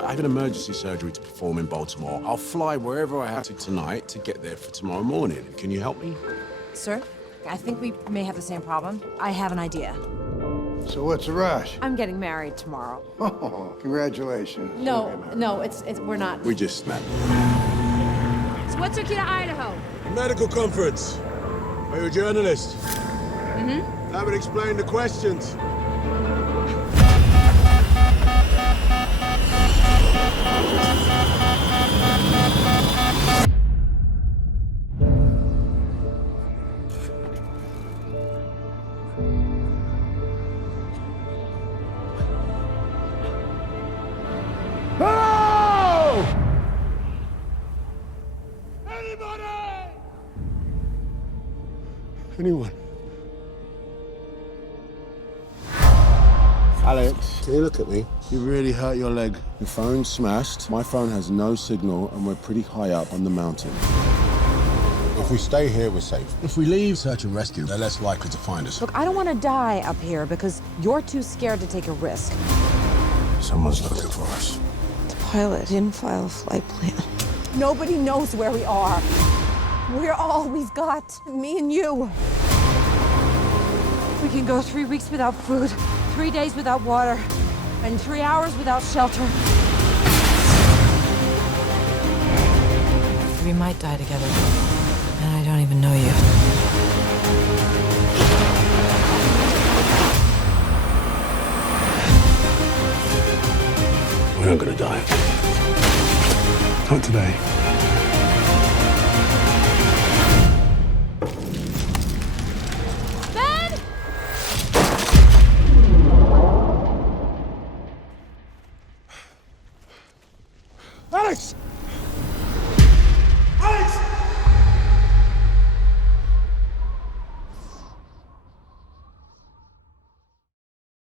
I have an emergency surgery to perform in Baltimore. I'll fly wherever I have to tonight to get there for tomorrow morning. Can you help me? Sir, I think we may have the same problem. I have an idea. So what's the rush? I'm getting married tomorrow. Oh, congratulations. No, it's we're not. We just snapped. So what took you to Idaho? A medical conference. Are you a journalist? Mm-hmm. Haven't explained the questions. Anyone? Alex, can you look at me? You really hurt your leg. Your phone's smashed. My phone has no signal, and we're pretty high up on the mountain. If we stay here, we're safe. If we leave search and rescue, they're less likely to find us. Look, I don't want to die up here because you're too scared to take a risk. Someone's looking for us. The pilot didn't file a flight plan. Nobody knows where we are. We're all we've got, me and you. We can go 3 weeks without food, 3 days without water, and 3 hours without shelter. We might die together, and I don't even know you. We're not gonna die. Not today. Alex!